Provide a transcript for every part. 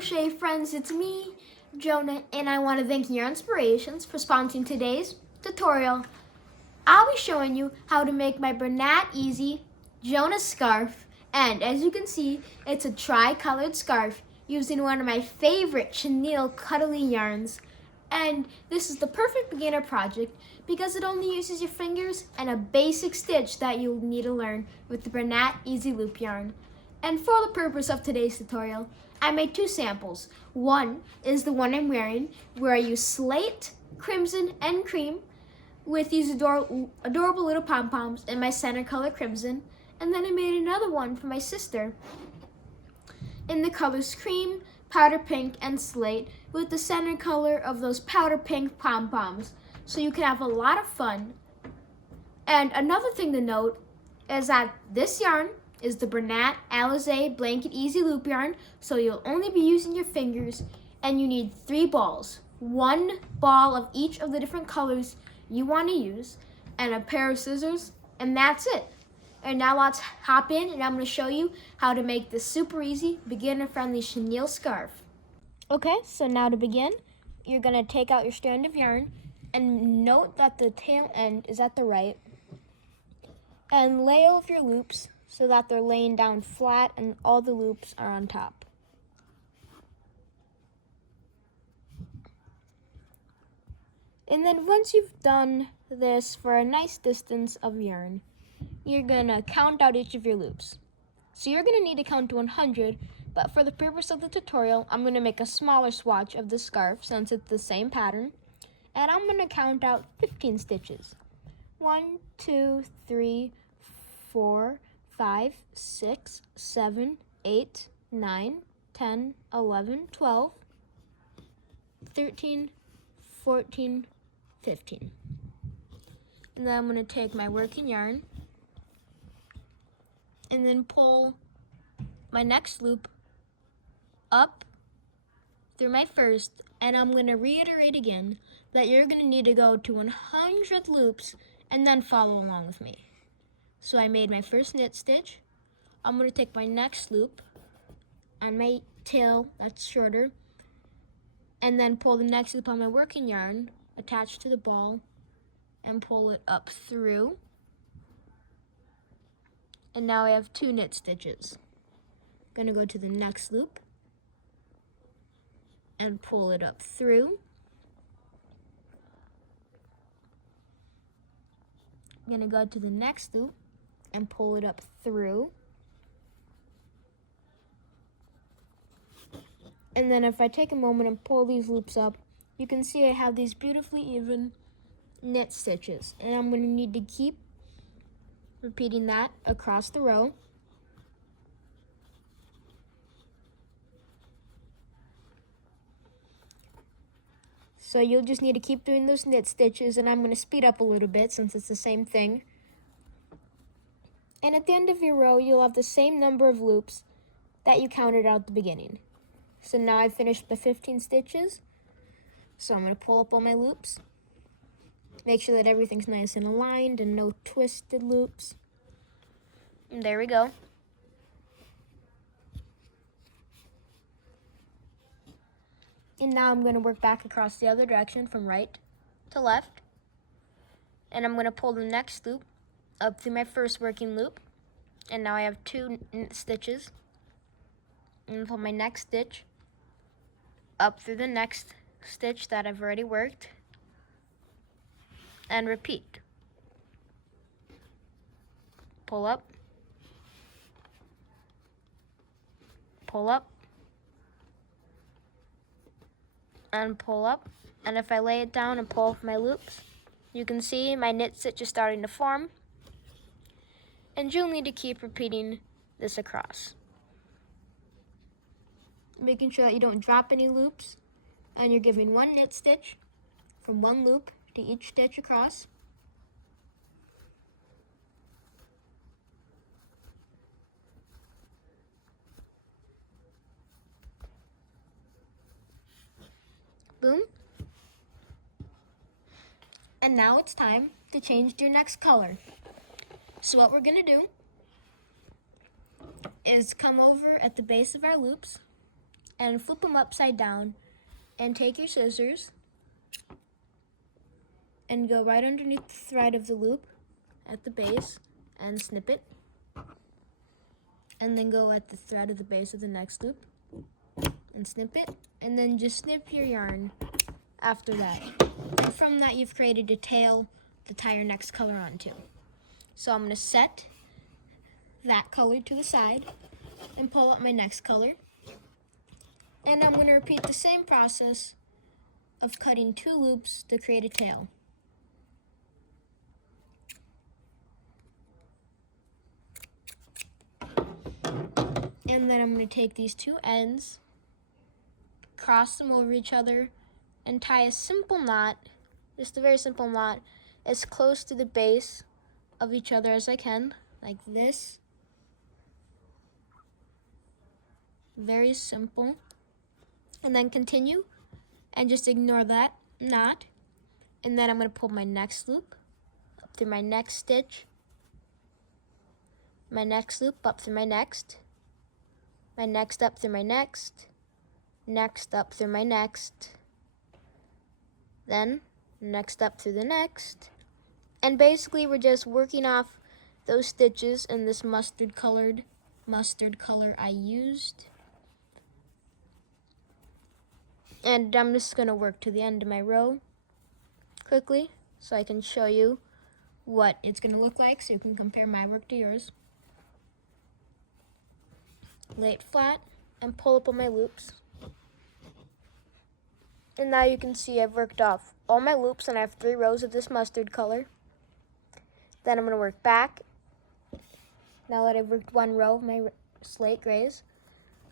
crochet friends, it's me, Jonah, and I want to thank Your Inspirations for sponsoring today's tutorial. I'll be showing you how to make my Bernat Easy Jonah scarf, and as you can see, it's a tri-colored scarf using one of my favorite chenille cuddly yarns. And this is the perfect beginner project because it only uses your fingers and a basic stitch that you'll need to learn with the Bernat Easy Loop yarn. And for the purpose of today's tutorial, I made two samples. One is the one I'm wearing, where I use slate, crimson, and cream with these adorable little pom-poms in my center color crimson. And then I made another one for my sister in the colors cream, powder pink, and slate with the center color of those powder pink pom-poms. So you can have a lot of fun. And another thing to note is that this yarn is the Bernat Alizé Blanket Easy Loop yarn, so you'll only be using your fingers, and you need 3 balls. 1 ball of each of the different colors you want to use, and a pair of scissors, and that's it. And now let's hop in, and I'm going to show you how to make this super easy, beginner-friendly chenille scarf. Okay, so now to begin, you're going to take out your strand of yarn, and note that the tail end is at the right, and lay over your loops so that they're laying down flat and all the loops are on top. And then once you've done this for a nice distance of yarn, you're gonna count out each of your loops. So you're gonna need to count to 100, but for the purpose of the tutorial, I'm gonna make a smaller swatch of the scarf since it's the same pattern, and I'm gonna count out 15 stitches. 1, 2, 3, 4, 5, 6, 7, 8, 9, 10, 11, 12, 13, 14, 15. And then I'm going to take my working yarn and then pull my next loop up through my first, and I'm going to reiterate again that you're going to need to go to 100 loops and then follow along with me. So I made my first knit stitch. I'm going to take my next loop on my tail that's shorter, and then pull the next loop on my working yarn attached to the ball and pull it up through. And now I have 2 knit stitches. I'm going to go to the next loop and pull it up through. I'm going to go to the next loop and pull it up through. And then if I take a moment and pull these loops up, you can see I have these beautifully even knit stitches. And I'm going to need to keep repeating that across the row. So you'll just need to keep doing those knit stitches, and I'm going to speed up a little bit since it's the same thing. And at the end of your row, you'll have the same number of loops that you counted out at the beginning. So now I've finished the 15 stitches. So I'm going to pull up all my loops. Make sure that everything's nice and aligned and no twisted loops. And there we go. And now I'm going to work back across the other direction from right to left. And I'm going to pull the next loop up through my first working loop. And now I have 2 stitches. And pull my next stitch up through the next stitch that I've already worked. And repeat. Pull up. Pull up. And pull up. And if I lay it down and pull up my loops, you can see my knit stitch is starting to form. And you'll need to keep repeating this across. Making sure that you don't drop any loops, and you're giving 1 knit stitch from 1 loop to each stitch across. Boom. And now it's time to change to your next color. So what we're gonna do is come over at the base of our loops and flip them upside down, and take your scissors and go right underneath the thread of the loop at the base and snip it. And then go at the thread of the base of the next loop and snip it. And then just snip your yarn after that. And from that, you've created a tail to tie your next color onto. So I'm going to set that color to the side and pull up my next color. And I'm going to repeat the same process of cutting 2 loops to create a tail. And then I'm going to take these 2 ends, cross them over each other, and tie a simple knot, just a very simple knot, as close to the base of each other as I can, like this. Very simple. And then continue, and just ignore that knot. And then I'm going to pull my next loop up through my next stitch, my next loop up through my next up through my next up through my next, then next up through the next. And basically we're just working off those stitches in this mustard color I used. And I'm just going to work to the end of my row quickly so I can show you what it's going to look like so you can compare my work to yours. Lay it flat and pull up on my loops. And now you can see I've worked off all my loops and I have 3 rows of this mustard color. Then I'm going to work back. Now that I've worked 1 row of my slate grays,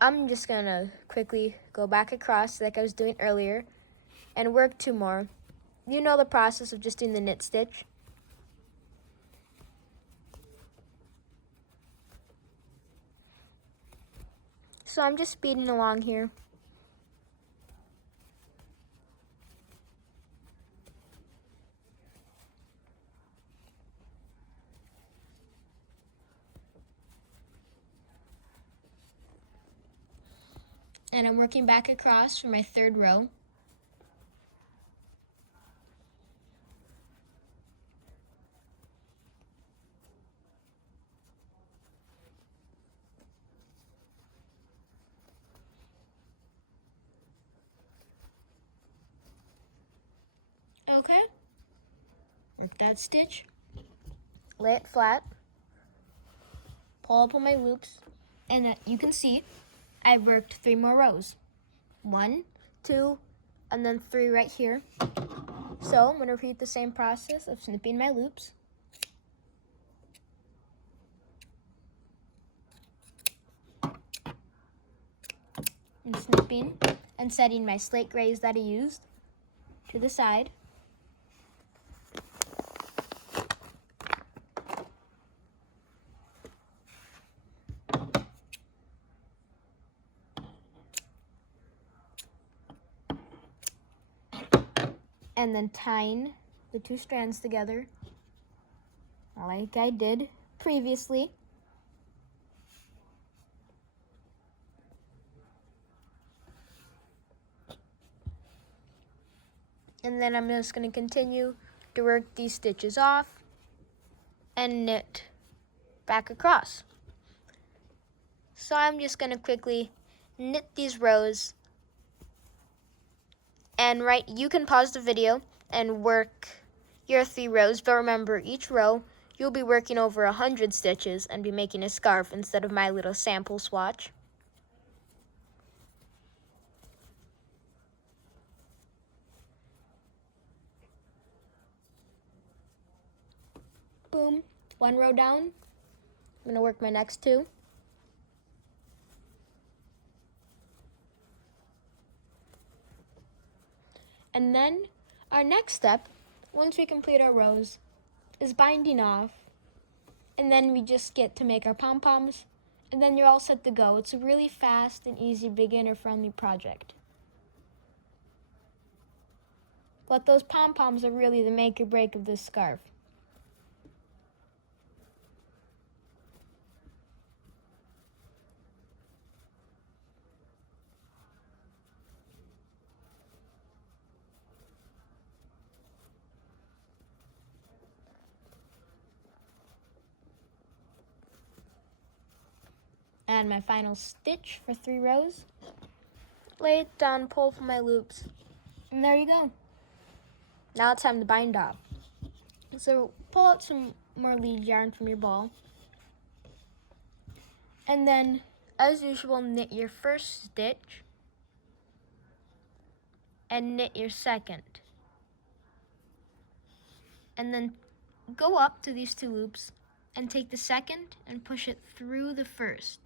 I'm just going to quickly go back across like I was doing earlier and work 2 more. You know the process of just doing the knit stitch. So I'm just speeding along here. And I'm working back across for my 3rd row. Okay, work that stitch, lay it flat, pull up on my loops, and you can see I've worked 3 more rows. 1, 2, and then 3 right here. So I'm going to repeat the same process of snipping my loops. And snipping and setting my slate grays that I used to the side. And then tying the 2 strands together like I did previously. And then I'm just going to continue to work these stitches off and knit back across. So I'm just going to quickly knit these rows. And you can pause the video and work your 3 rows, but remember, each row you'll be working over 100 stitches and be making a scarf instead of my little sample swatch. Boom, 1 row down. I'm going to work my next 2. And then our next step, once we complete our rows, is binding off. And then we just get to make our pom-poms, and then you're all set to go. It's a really fast and easy beginner-friendly project. But those pom-poms are really the make or break of this scarf. add my final stitch for 3 rows. Lay it down, pull from my loops, and there you go. Now it's time to bind off. So pull out some more lead yarn from your ball, and then, as usual, knit your first stitch and knit your second. And then go up to these 2 loops and take the second and push it through the first.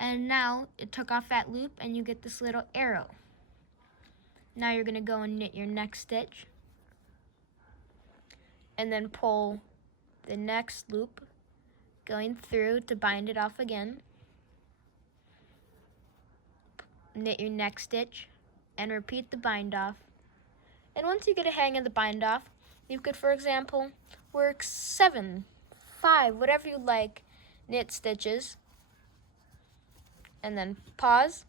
And now it took off that loop and you get this little arrow. Now you're going to go and knit your next stitch and then pull the next loop going through to bind it off again. Knit your next stitch and repeat the bind off. And once you get a hang of the bind off, you could, for example, work 7, 5, whatever you like, knit stitches, and then pause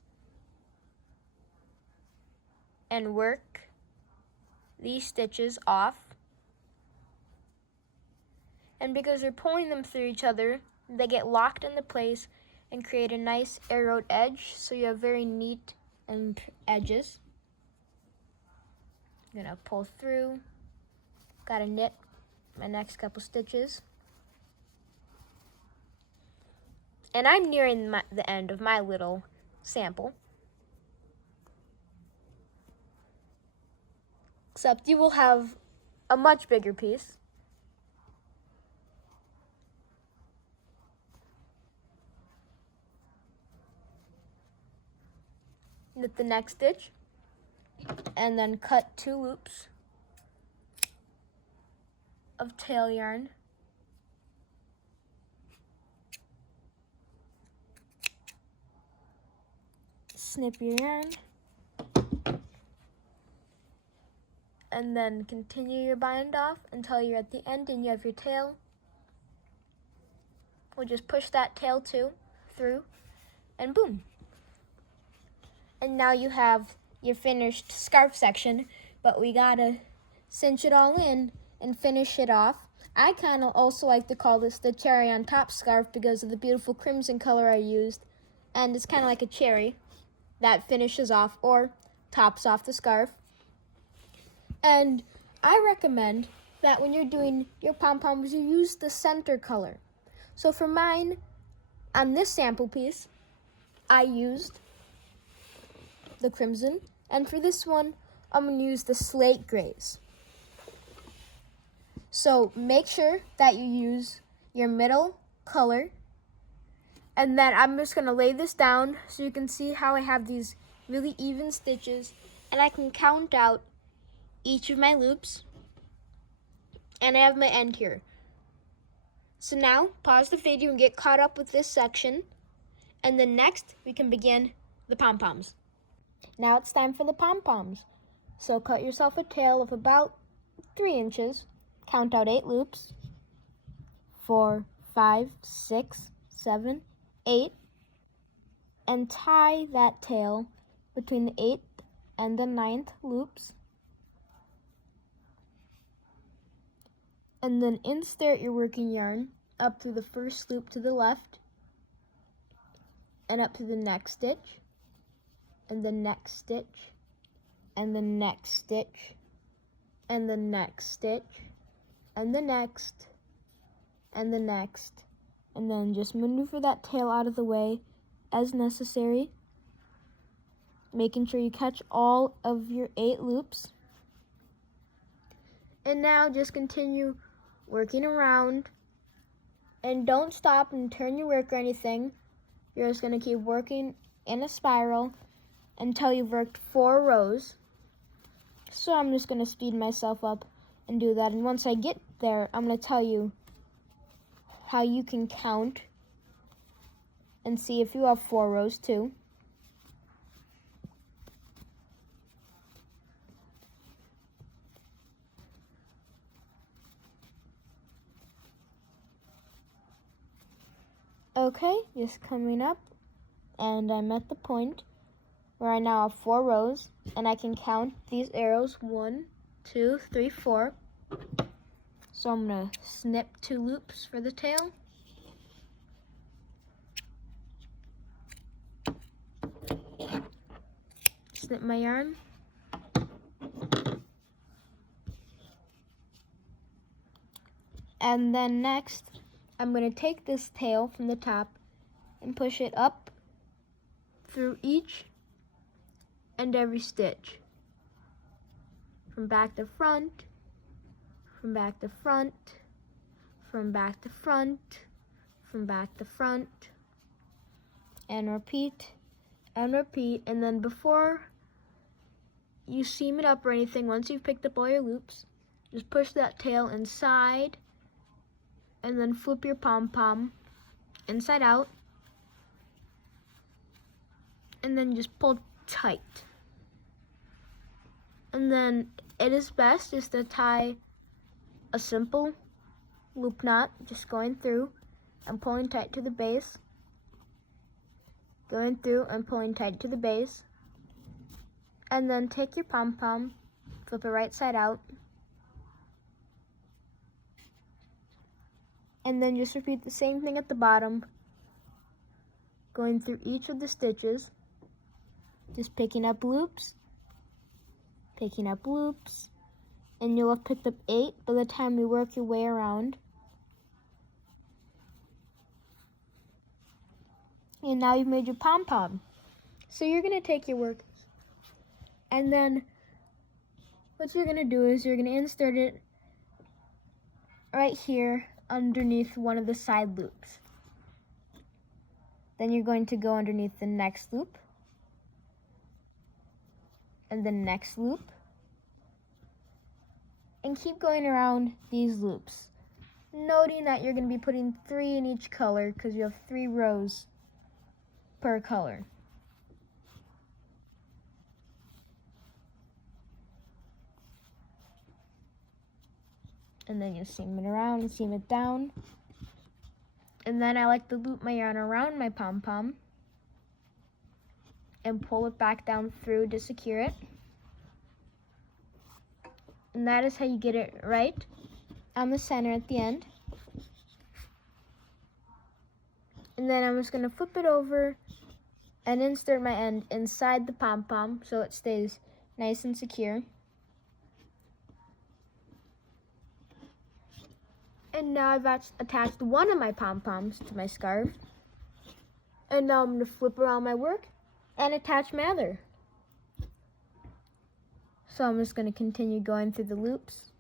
and work these stitches off. And because you're pulling them through each other, they get locked into place and create a nice arrowed edge, so you have very neat edges. I'm gonna pull through, gotta knit my next couple stitches. And I'm nearing the end of my little sample. Except you will have a much bigger piece. Knit the next stitch and then cut 2 loops of tail yarn. Snip your yarn and then continue your bind off until you're at the end and you have your tail. We'll just push that tail through and boom. And now you have your finished scarf section, but we gotta cinch it all in and finish it off. I kind of also like to call this the cherry on top scarf because of the beautiful crimson color I used, and it's kind of like a cherry that finishes off or tops off the scarf. And I recommend that when you're doing your pom-poms, you use the center color. So for mine, on this sample piece, I used the crimson, and for this one, I'm going to use the slate grays. So make sure that you use your middle color, and then I'm just going to lay this down so you can see how I have these really even stitches, and I can count out each of my loops, and I have my end here. So now, pause the video and get caught up with this section, and then next we can begin the pom-poms. Now it's time for the pom-poms. So cut yourself a tail of about 3 inches, count out 8 loops, 4, 5, 6, 7, 8, and tie that tail between the 8th and the 9th loops. And then insert your working yarn up through the first loop to the left and up to the next stitch and the next stitch and the next stitch and the next stitch and the next and the next, and then just maneuver that tail out of the way as necessary, making sure you catch all of your 8 loops. And now just continue working around, and don't stop and turn your work or anything. You're just going to keep working in a spiral until you've worked 4 rows. So I'm just going to speed myself up and do that. And once I get there, I'm going to tell you how you can count and see if you have 4 rows too. Okay, just coming up, and I'm at the point where I now have 4 rows, and I can count these arrows, 1, 2, 3, 4. So I'm gonna snip 2 loops for the tail. snip my yarn. And then next, I'm going to take this tail from the top and push it up through each and every stitch. From back to front, from back to front, from back to front, from back to front, and repeat, and repeat. And then before you seam it up or anything, once you've picked up all your loops, just push that tail inside and then flip your pom-pom inside out, and then just pull tight. And then it is best just to tie a simple loop knot, just going through and pulling tight to the base, going through and pulling tight to the base, and then take your pom-pom, flip it right side out, and then just repeat the same thing at the bottom, going through each of the stitches, just picking up loops, and you'll have picked up 8 by the time you work your way around. And now you've made your pom-pom. So you're going to take your work, and then what you're going to do is you're going to insert it right here underneath one of the side loops. Then you're going to go underneath the next loop, and the next loop, and keep going around these loops, noting that you're going to be putting 3 in each color because you have 3 rows per color. And then you seam it around and seam it down. And then I like to loop my yarn around my pom-pom and pull it back down through to secure it. And that is how you get it right on the center at the end. And then I'm just going to flip it over and insert my end inside the pom-pom so it stays nice and secure. And now I've attached one of my pom-poms to my scarf. And now I'm going to flip around my work and attach my other. So I'm just going to continue going through the loops.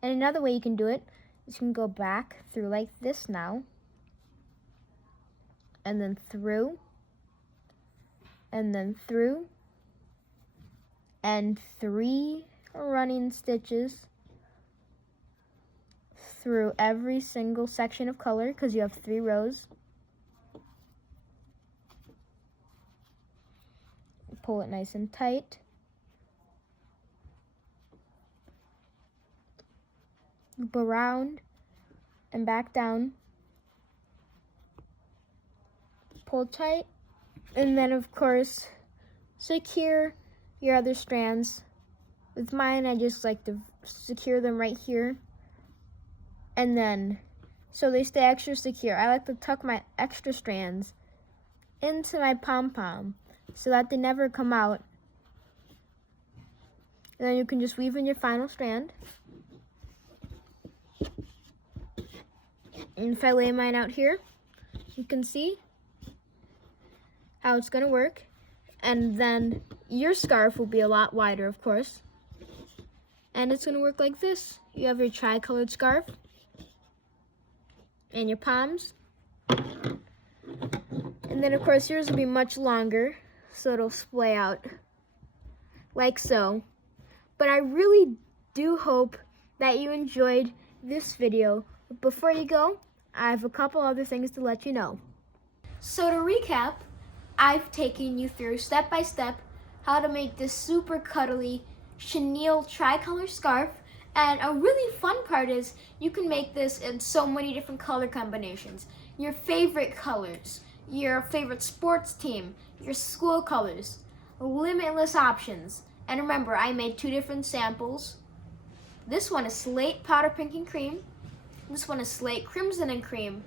And another way you can do it is you can go back through like this now. And then through. And then through. And 3 running stitches through every single section of color because you have 3 rows. Pull it nice and tight. Loop around and back down. Pull tight, and then of course secure your other strands. With mine, I just like to secure them right here. And then, so they stay extra secure, I like to tuck my extra strands into my pom-pom so that they never come out. And then you can just weave in your final strand. And if I lay mine out here, you can see how it's going to work. And then your scarf will be a lot wider, of course. And it's going to work like this. You have your tri-colored scarf and your poms. And then of course yours will be much longer, so it'll splay out like so. But I really do hope that you enjoyed this video. But before you go, I have a couple other things to let you know. So to recap, I've taken you through step by step how to make this super cuddly chenille tricolor scarf. And a really fun part is you can make this in so many different color combinations. Your favorite colors, your favorite sports team, your school colors, limitless options. And remember, I made 2 different samples. This one is slate, powder pink, and cream. This one is slate, crimson, and cream.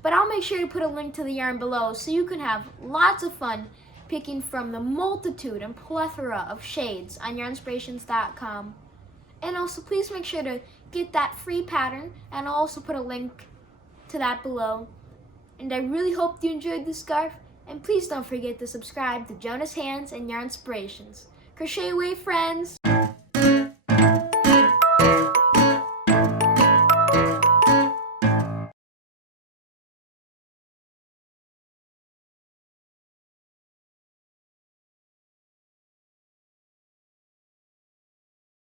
But I'll make sure to put a link to the yarn below so you can have lots of fun picking from the multitude and plethora of shades on yourinspirations.com. And also, please make sure to get that free pattern, and I'll also put a link to that below. And I really hope you enjoyed this scarf, and please don't forget to subscribe to Jonas Hands and Yarn Inspirations. Crochet away, friends!